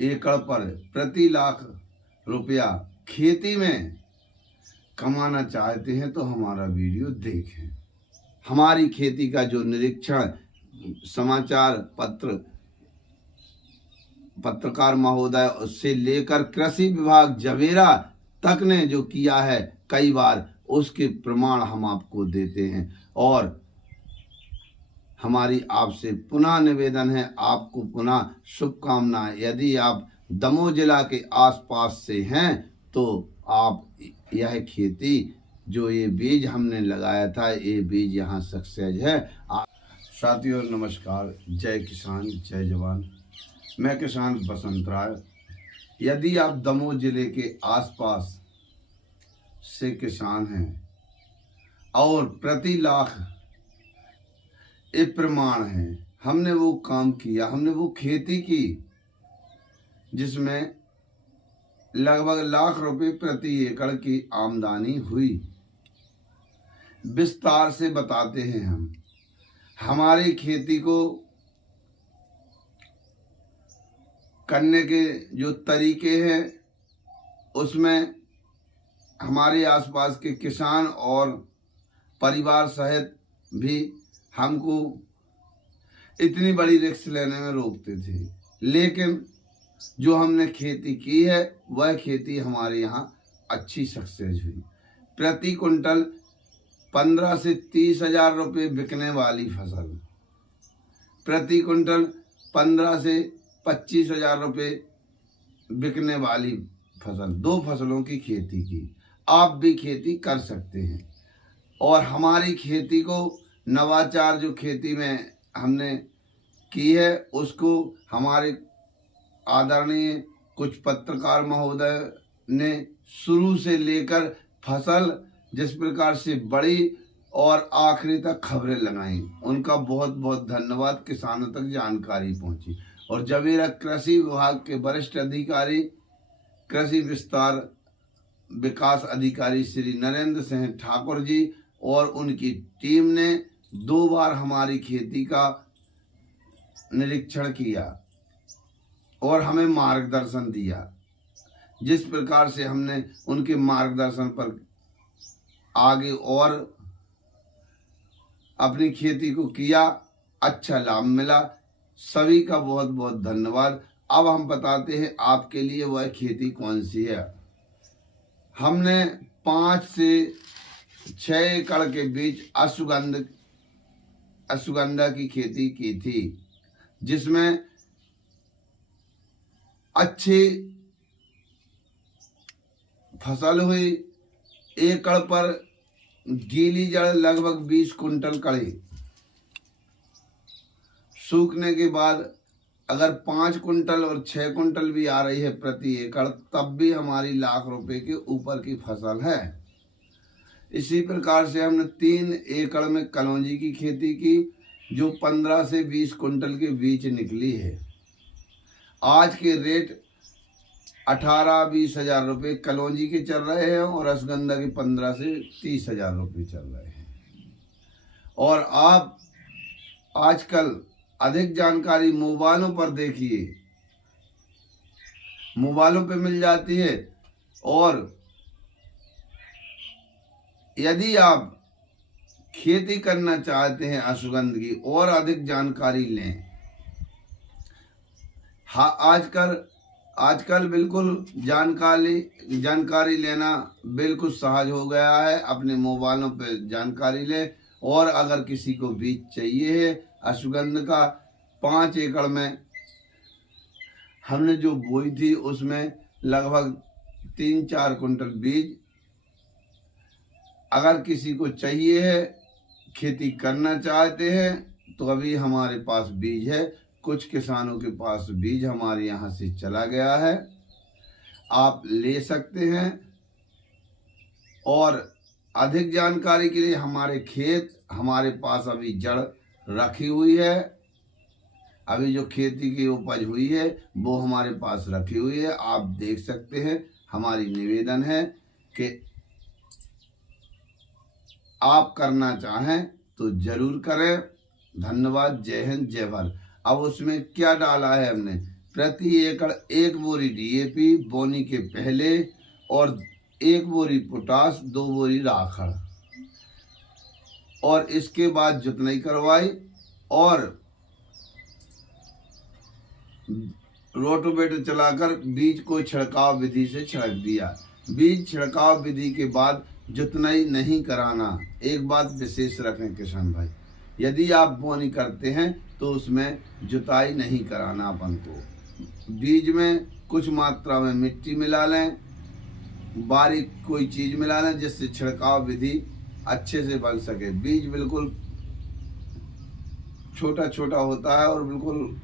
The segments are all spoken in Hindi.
एकड़ पर प्रति लाख रुपया खेती में कमाना चाहते हैं तो हमारा वीडियो देखें। हमारी खेती का जो निरीक्षण समाचार पत्रकार महोदय उससे लेकर कृषि विभाग जवेरा तक ने जो किया है कई बार, उसके प्रमाण हम आपको देते हैं। और हमारी आपसे पुनः निवेदन है, आपको पुनः शुभकामनाएं। यदि आप दमोह जिला के आसपास से हैं तो आप यह खेती जो ये बीज हमने लगाया था, ये बीज यहाँ सक्सेस है। साथियों नमस्कार, जय किसान जय जवान। मैं किसान बसंत राय। यदि आप दमोह जिले के आसपास से किसान हैं और प्रति लाख ये प्रमाण है, हमने वो काम किया, हमने वो खेती की जिसमें लगभग लाख रुपए प्रति एकड़ की आमदनी हुई। विस्तार से बताते हैं हम हमारी खेती को करने के जो तरीके हैं, उसमें हमारे आसपास के किसान और परिवार सहित भी हमको इतनी बड़ी रिस्क लेने में रोकते थे, लेकिन जो हमने खेती की है वह खेती हमारे यहाँ अच्छी सक्सेस हुई। प्रति कुंटल 15 से 30 हजार रुपये बिकने वाली फसल, प्रति कुंटल 15 से 25 हजार रुपये बिकने वाली फसल, 2 फसलों की खेती की। आप भी खेती कर सकते हैं। और हमारी खेती को नवाचार जो खेती में हमने की है, उसको हमारे आदरणीय कुछ पत्रकार महोदय ने शुरू से लेकर फसल जिस प्रकार से बढ़ी और आखिरी तक खबरें लगाई, उनका बहुत बहुत धन्यवाद। किसानों तक जानकारी पहुंची। और जवेरा कृषि विभाग के वरिष्ठ अधिकारी, कृषि विस्तार विकास अधिकारी श्री नरेंद्र सिंह ठाकुर जी और उनकी टीम ने 2 बार हमारी खेती का निरीक्षण किया और हमें मार्गदर्शन दिया। जिस प्रकार से हमने उनके मार्गदर्शन पर आगे और अपनी खेती को किया, अच्छा लाभ मिला। सभी का बहुत बहुत धन्यवाद। अब हम बताते हैं आपके लिए वह खेती कौन सी है। हमने 5 से 6 एकड़ के बीच अश्वगंधा की खेती की थी, जिसमें अच्छी फसल हुई। एकड़ पर गीली जड़ लगभग 20 कुंटल कड़ी। सूखने के बाद अगर 5 कुंटल और 6 कुंटल भी आ रही है प्रति एकड़, तब भी हमारी लाख रुपए के ऊपर की फसल है। इसी प्रकार से हमने 3 एकड़ में कलौंजी की खेती की, जो 15 से 20 कुंटल के बीच निकली है। आज के रेट 18-20 हजार रुपये कलौंजी के चल रहे हैं और अश्वगंधा के 15 से 30 हजार रुपये चल रहे हैं। और आप आजकल अधिक जानकारी मोबाइलों पर देखिए, मोबाइलों पे मिल जाती है। और यदि आप खेती करना चाहते हैं अश्वगंधा की और अधिक जानकारी लें, हाँ आजकल बिल्कुल जानकारी लेना बिल्कुल सहज हो गया है। अपने मोबाइलों पे जानकारी लें। और अगर किसी को बीज चाहिए है अश्वगंधा का, 5 एकड़ में हमने जो बोई थी उसमें लगभग 3-4 कुंटल बीज अगर किसी को चाहिए है, खेती करना चाहते हैं, तो अभी हमारे पास बीज है। कुछ किसानों के पास बीज हमारे यहाँ से चला गया है, आप ले सकते हैं। और अधिक जानकारी के लिए हमारे खेत हमारे पास अभी जड़ रखी हुई है। अभी जो खेती की उपज हुई है वो हमारे पास रखी हुई है, आप देख सकते हैं। हमारी निवेदन है कि आप करना चाहें तो जरूर करें। धन्यवाद। जय हिंद जय भारत। अब उसमें क्या डाला है हमने, प्रति एकड़ 1 बोरी डीएपी बोनी के पहले और 1 बोरी पोटास, 2 बोरी राखड़, और इसके बाद जुतनाई करवाई और रोटोवेटर चलाकर बीज को छिड़काव विधि से छिड़क दिया। बीज छिड़काव विधि के बाद जुतनाई नहीं कराना। एक बात विशेष रखें किसान भाई, यदि आप बोनी करते हैं तो उसमें जुताई नहीं कराना अपन को। बीज में कुछ मात्रा में मिट्टी मिला लें, बारीक कोई चीज़ मिला लें जिससे छिड़काव विधि अच्छे से बन सके। बीज बिल्कुल छोटा छोटा होता है और बिल्कुल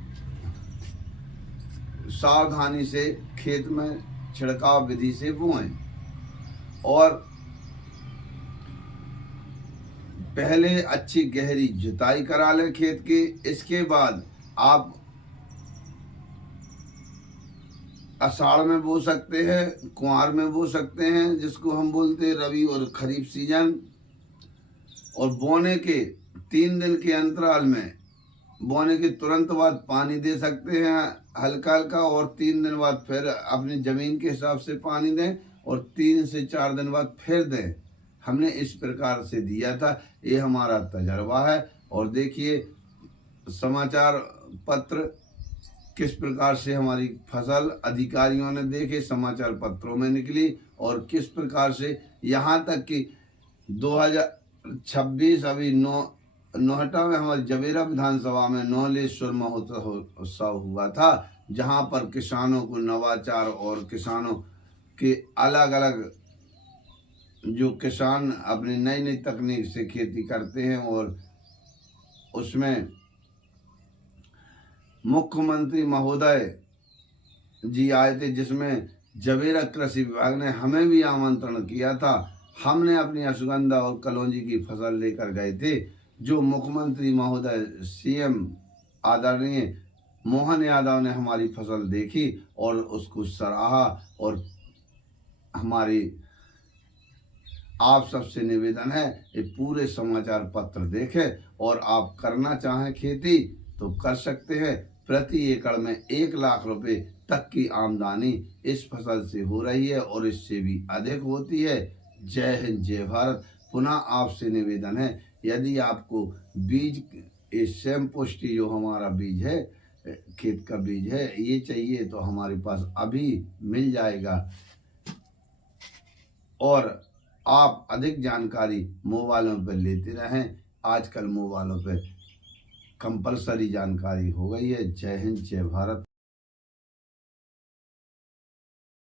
सावधानी से खेत में छिड़काव विधि से बोएं और पहले अच्छी गहरी जुताई करा लें खेत की। इसके बाद आप आषाढ़ में बो सकते हैं, कुंवार में बो सकते हैं, जिसको हम बोलते हैं रबी और खरीफ सीजन। और बोने के 3 दिन के अंतराल में, बोने के तुरंत बाद पानी दे सकते हैं हल्का हल्का, और 3 दिन बाद फिर अपनी ज़मीन के हिसाब से पानी दें और 3 से 4 दिन बाद फिर दें। हमने इस प्रकार से दिया था, ये हमारा तजर्बा है। और देखिए समाचार पत्र किस प्रकार से हमारी फसल अधिकारियों ने देखे, समाचार पत्रों में निकली, और किस प्रकार से यहाँ तक कि 2026 अभी नोहटा में हमारी जबेरा विधानसभा में नौलेश्वर महोत्सव हुआ था, जहाँ पर किसानों को नवाचार और किसानों के अलग अलग जो किसान अपनी नई नई तकनीक से खेती करते हैं, और उसमें मुख्यमंत्री महोदय जी आए थे, जिसमें जबेरा कृषि विभाग ने हमें भी आमंत्रण किया था। हमने अपनी अश्वगंधा और कलौंजी की फसल लेकर गए थे, जो मुख्यमंत्री महोदय सीएम आदरणीय मोहन यादव ने हमारी फसल देखी और उसको सराहा। और हमारी आप सबसे निवेदन है, ये पूरे समाचार पत्र देखें, और आप करना चाहें खेती तो कर सकते हैं। प्रति एकड़ में 1 लाख रुपए तक की आमदनी इस फसल से हो रही है और इससे भी अधिक होती है। जय हिंद, जय भारत। पुनः आपसे निवेदन है, यदि आपको बीज, सेम पुष्टि जो हमारा बीज है, खेत का बीज है, ये चाहिए तो हमारे पास अभी मिल जाएगा। और आप अधिक जानकारी मोबाइलों पर लेते रहें। आजकल मोबाइलों पर कंपलसरी जानकारी हो गई है। जय हिंद, जय भारत।